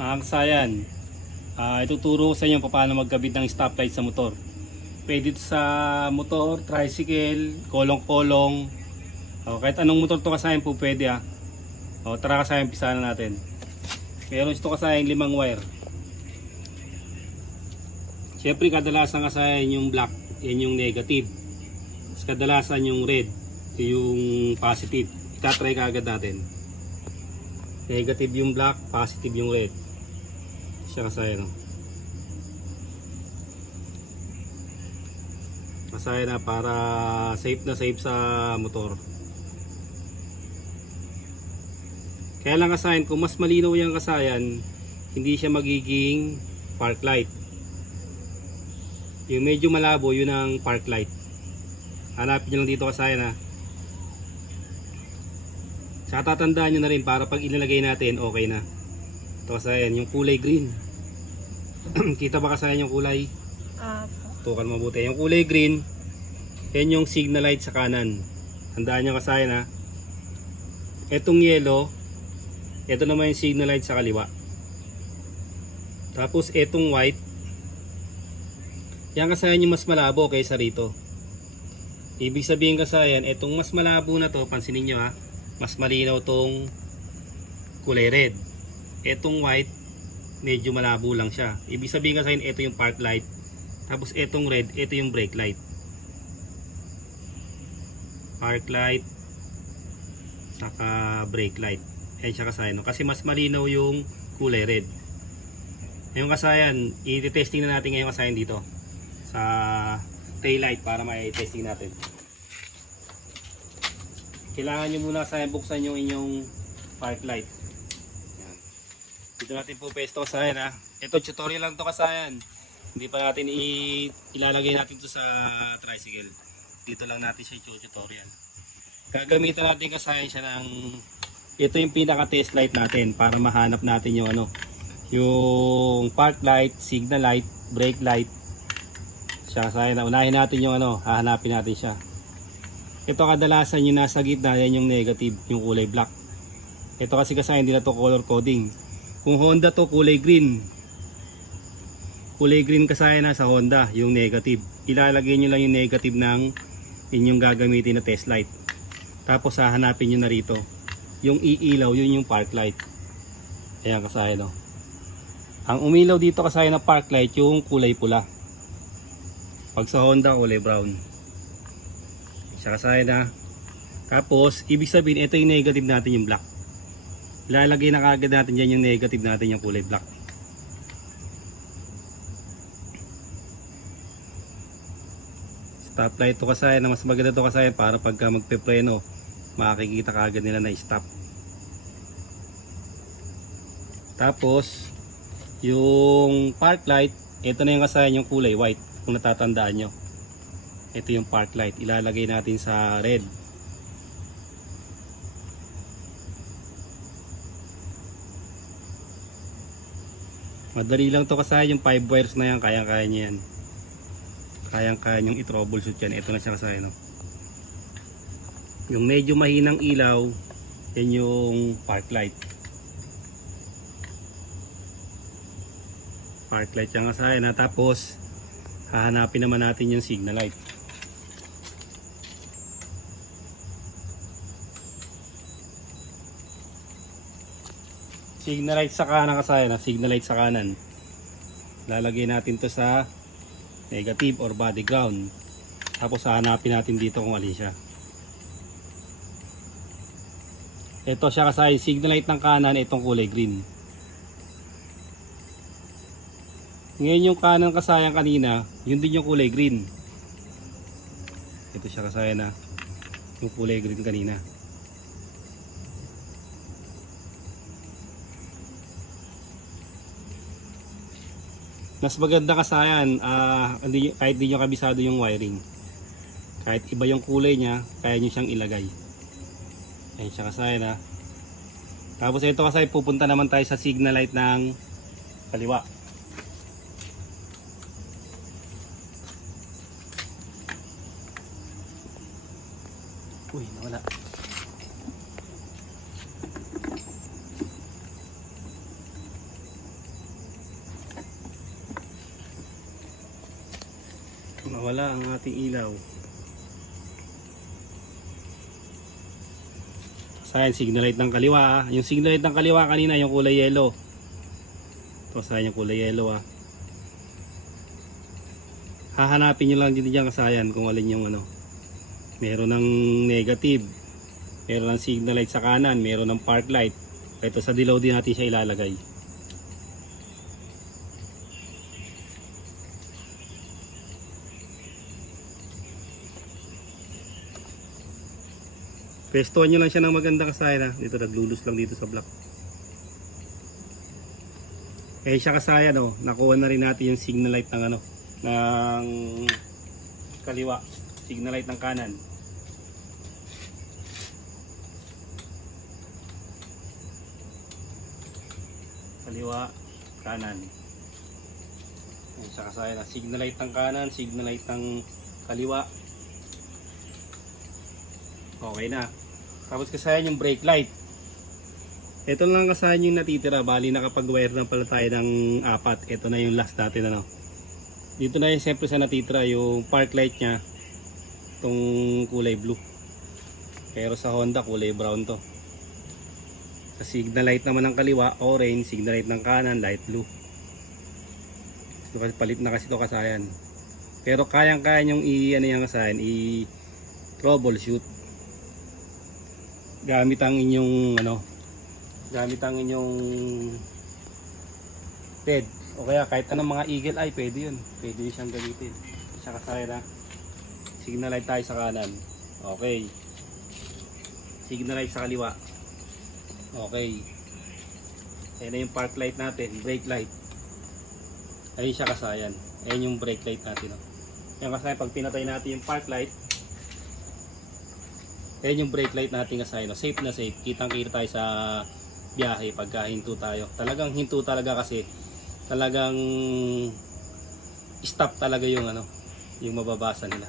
Ang sayan, ah, ituturo ko sa inyo paano magkabit ng stoplight sa motor. Pwede ito sa motor, tricycle, kolong-kolong, o, kahit anong motor to kasayan po pwede ah. O, tara kasayan, pisa na natin. Meron ito kasayan limang wire. Siyempre kadalasan kasayan yung black, yan yung negative. Tapos kadalasan yung red, yung positive. Itatry ka agad natin. Negative yung black, positive yung red. Siya kasaya no. Masaya na para safe na safe sa motor. Kaya lang kasayan, kung mas malinaw yung kasayan, hindi siya magiging park light. Yung medyo malabo, yun ang park light. Hanapin nyo lang dito kasayan ha. Saka tatandaan nyo na rin para pag ilalagay natin, okay na. Ito kasayan, yung kulay green. Kita ba kasayan yung kulay? Apo. Tukan mabuti. Yung kulay green, yan yung signal light sa kanan. Tandaan nyo kasayan ha. Etong yellow, ito naman yung signal light sa kaliwa. Tapos etong white, yan kasayan yung mas malabo kaysa rito. Ibig sabihin kasayan, etong mas malabo na to, pansinin nyo ha, mas malinaw tong kulay red. Etong white, medyo malabo lang siya. Ibig sabihin kasayan, ito yung park light. Tapos etong red, ito yung brake light. Park light, saka brake light. Ayan siya kasayan. Kasi mas malinaw yung kulay red. Ngayon kasayan, i-testing na natin ngayon kasayan dito. Sa tail light para ma-testing natin. Kailangan nyo muna kasayan buksan yung inyong park light. Dito natin po pesto kasayan ha. Ito tutorial lang to kasayan. Hindi pa natin ilalagay natin to sa tricycle. Dito lang natin siya i-tutorial. Gagamitan natin kasayan siya ng ito yung pinaka test light natin para mahanap natin yung ano yung park light, signal light, brake light siya kasi na unahin natin yung ano hahanapin natin siya ito kadalasan yung nasa gitna yan yung negative yung kulay black ito kasi kasi hindi na to color coding kung Honda to kulay green kulay green kasi na sa Honda yung negative ilalagay nyo lang yung negative ng inyong gagamitin na test light tapos hahanapin nyo na rito yung iilaw, yun yung park light. Ayan kasaya no. Ang umilaw dito kasaya na park light, yung kulay pula. Pag sa Honda, kulay brown. Siya kasaya na. Tapos, ibig sabihin, ito yung negative natin yung black. Ilalagay na kagad natin dyan yung negative natin yung kulay black. Stoplight to kasaya na mas maganda to kasaya para pagka magpepreno makikita kaagad nila na stop. Tapos yung park light ito na yung kasayan yung kulay white kung natatandaan nyo. Ito yung park light ilalagay natin sa red madali lang to kasayan yung 5 wires na yan kayang kaya nyo yan. Kayang kaya nyo i-troubleshoot yan. Ito na siya kasayan no? yung medyo mahinang ilaw yan yung park light. Park light yung asahin na tapos hahanapin naman natin yung signal light signal light sa kanan kasahin na. Signal light sa kanan. Lalagay natin to sa negative or body ground. Tapos hahanapin natin dito kung alin siya. Ito siya kasay signal light ng kanan itong kulay green. Ngayon yung kanan kasayang kanina yun din yung kulay green. Ito siya kasaya na yung kulay green kanina mas maganda kasayan ah hindi, kahit di nyo kabisado yung wiring kahit iba yung kulay niya kaya nyo siyang ilagay Ayan siya kasay na. Tapos ito kasay pupunta naman tayo sa signal light ng kaliwa. Uy, nawala. Nawala ang ating ilaw. Sayang signal light ng kaliwa ah. Yung signal light ng kaliwa kanina yung kulay yellow. Ito sayang yung kulay yellow ah. Hahanapin nyo lang din dyan kasayan kung alin yung ano. Meron ng negative. Meron ng signal light sa kanan. Meron ng park light. Ito sa dilaw din natin siya ilalagay. Pestuhan nyo lang siya ng maganda kasayan ha. Dito naglulus lang dito sa block. Eh siya kasayan oh, nakuha na rin natin yung signal light ng ano, ng kaliwa. Signal light ng kanan. Kaliwa, kanan. Ayan siya kasayan ha. Signal light ng kanan, signal light ng kaliwa. Okay na. Tapos kasayan yung brake light. Ito lang kasayan yung natitira. Bali nakapag-wire na pala tayo ng apat. Ito na yung last natin ano. Dito na yung siyempre sa natitira yung park light niya. Itong kulay blue. Pero sa Honda kulay brown to. Sa signal light naman ng kaliwa, orange. Signal light ng kanan, light blue. Ito kasi palit na kasi to kasayan. Pero kayang-kaya yung i ano yan kasayan, i troubleshoot gamit ang inyong ano gamit ang inyong ped o kaya kahit anong mga eagle eye pwede yun. Pwede yun siyang gamitin. Siya kasaya na signal light tayo sa kanan. Okay. Signal light sa kaliwa. Okay. Ayan na yung park light natin brake light. Ayun siya kasayan. Ayun yung brake light natin oh. yan kasayan pag pinatay natin yung park light Ayan yung brake light natin kasi no? safe na safe. Kitang kita tayo sa biyahe pagka hinto tayo. Talagang hinto talaga kasi talagang stop talaga yung ano, yung mababasa nila.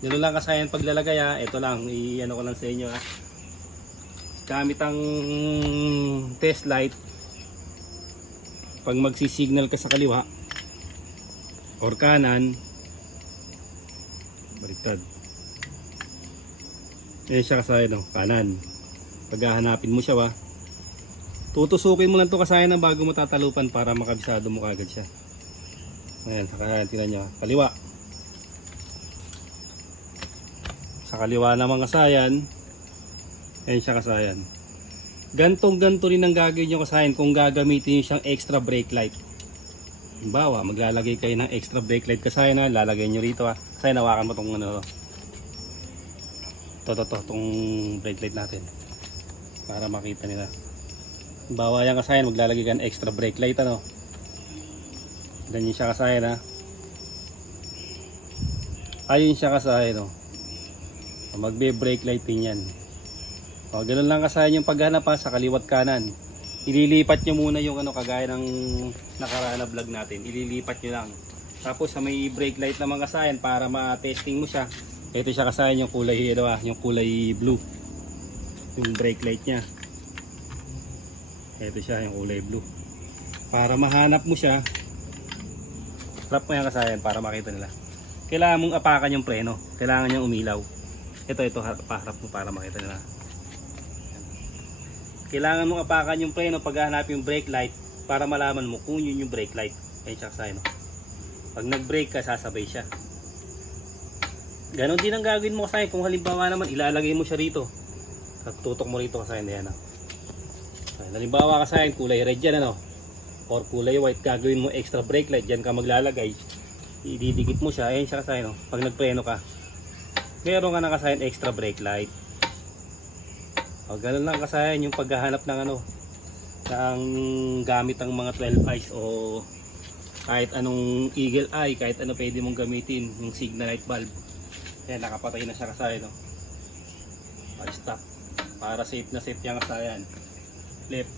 Ganun lang kasayan paglalagay ha. Ito lang, i-ano ko lang sa inyo ha. Gamit ang test light pag magsisignal ka sa kaliwa or kanan baliktad Ayan siya kasaya no, kanan. Paghahanapin mo siya ba, tutusukin mo lang to kasaya na bago mo tatalupan para makabisado mo kagad siya. Ayan, sa kanan, tingnan nyo. Kaliwa. Sa kaliwa naman kasayan, ayan siya kasayan. Gantong ganto rin ang gagawin nyo kasayan kung gagamitin nyo siyang extra brake light. Halimbawa, maglalagay kayo ng extra brake light kasayan lalagay nyo rito ha. Kasayan, nawakan mo tong ano, to to to tong brake light natin. Para makita nila. Bawa yan kasayan maglalagay ka ng extra brake light ano? Ganyan siya kasayan ha? Ayun siya kasayan no magbe brake light din yan. O ganun lang kasayan yung paghanap ha sa kaliwat kanan. Ililipat nyo muna yung ano kagaya ng nakaraan na vlog natin. Ililipat nyo lang. Tapos sa may brake light naman kasayan para ma-testing mo siya ito siya kasayan yung kulay ano ah, yung kulay blue. Yung brake light niya. Ito siya yung kulay blue. Para mahanap mo siya, flap mo yan kasayan para makita nila. Kailangan mong apakan yung preno. Kailangan niyang umilaw. Ito, ito, paharap mo para makita nila. Kailangan mong apakan yung preno pag hanap yung brake light para malaman mo kung yun yung brake light. Ayun siya kasayan. No? Pag nag-brake ka, sasabay siya. Ganon din ang gagawin mo kasi kung halimbawa naman ilalagay mo siya rito. At tutok mo rito kasi yan ano. So, halimbawa kasi kulay red yan ano. Or kulay white gagawin mo extra brake light diyan ka maglalagay. Ididikit mo siya ayun siya kasi no. Pag nagpreno ka. Meron ka na kasi extra brake light. O ganun lang kasi yung paghahanap ng ano ng gamit ng mga 12 eyes o kahit anong eagle eye, kahit ano pwede mong gamitin yung signal light bulb. Yan, nakapatay na siya kasayan, no? Pa-stop. Para safe na safe yung kasayan. Left.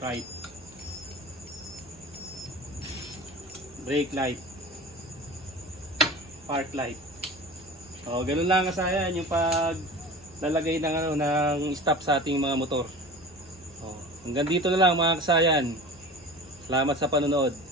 Right. Brake light. Park light. O, ganun lang kasayan yung pag lalagay ng, ano, ng stop sa ating mga motor. O, hanggang dito na lang mga kasayan. Salamat sa panonood.